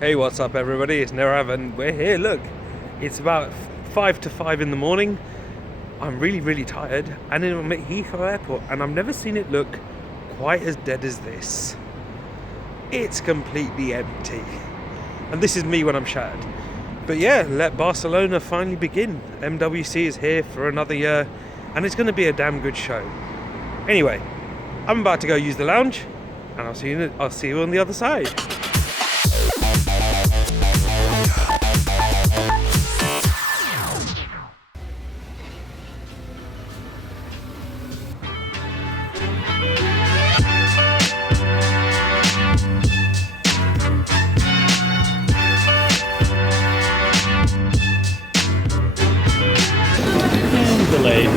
Hey, what's up everybody? It's Nirav and we're here. Look, it's about 5 to 5 in the morning. I'm really tired and I'm at Heathrow Airport and I've never seen it look quite as dead as this. It's completely empty. And this is me when I'm shattered. But yeah, let Barcelona finally begin. MWC is here for another year and it's going to be a damn good show. Anyway, I'm about to go use the lounge and I'll see you on the other side. Delayed.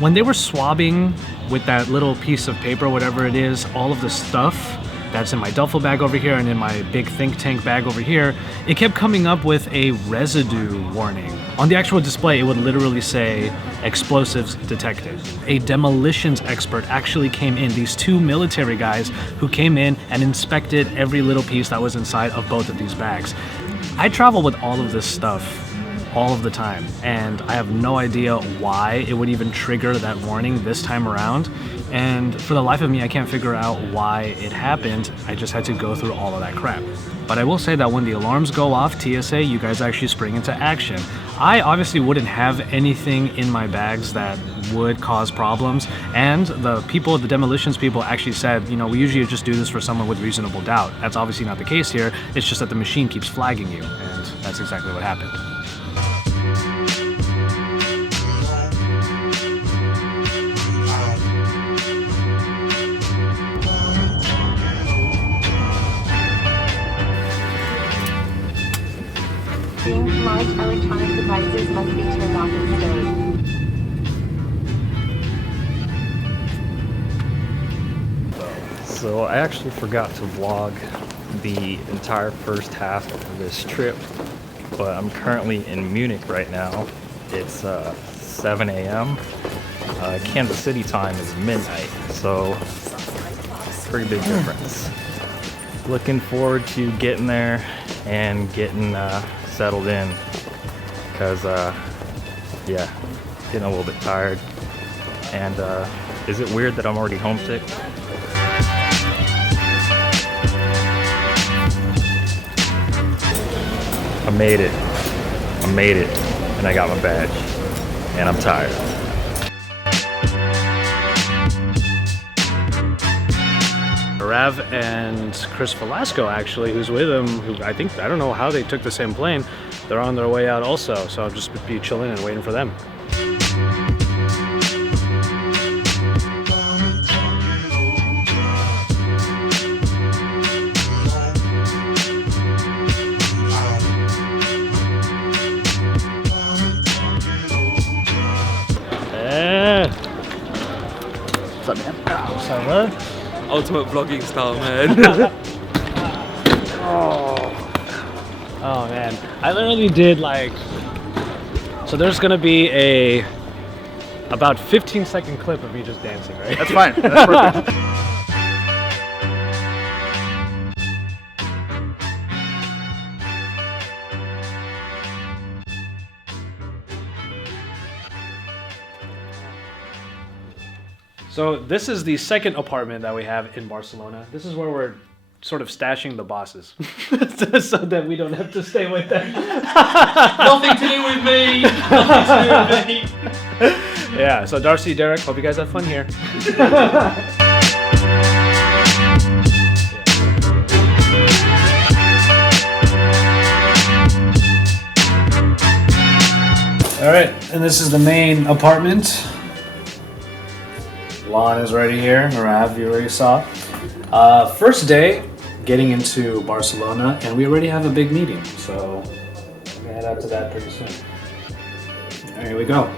When they were swabbing with that little piece of paper, whatever it is, all of the stuff that's in my duffel bag over here and in my big think tank bag over here, it kept coming up with a residue warning. On the actual display, it would literally say explosives detected. A demolitions expert actually came in, these two military guys who came in and inspected every little piece that was inside of both of these bags. I travel with all of this stuff all of the time, and I have no idea why it would even trigger that warning this time around, and for the life of me I can't figure out why it happened. I just had to go through all of that crap. But I will say that when the alarms go off, TSA, you guys actually spring into action. I obviously wouldn't have anything in my bags that would cause problems, and the demolitions people actually said, you know, we usually just do this for someone with reasonable doubt. That's obviously not the case here. It's just that the machine keeps flagging you, and that's exactly what happened. Large electronic devices must be turned off and stowed. So I actually forgot to vlog the entire first half of this trip, but I'm currently in Munich right now. It's 7 a.m. Kansas City time is midnight, so pretty big difference. Looking forward to getting there and getting settled in, because yeah, getting a little bit tired. And is it weird that I'm already homesick? I made it, and I got my badge, and I'm tired. Rav and Chris Velasco, actually, who's with him, who I don't know how they took the same plane. They're on their way out also, so I'll just be chilling and waiting for them. What's up, man? Ça va? Ultimate vlogging style, man. Oh man, I literally did like. So there's gonna be a about 15-second clip of me just dancing, right? That's fine. That's perfect. So this is the second apartment that we have in Barcelona. This is where we're sort of stashing the bosses, so that we don't have to stay with them. Nothing to do with me. Nothing to do with me. Yeah. So Darcy, Derek, hope you guys have fun here. All right, and this is the main apartment. Lawn is already here. Marav, you already saw. First day getting into Barcelona, and we already have a big meeting, so we're gonna head out to that pretty soon. Here we go.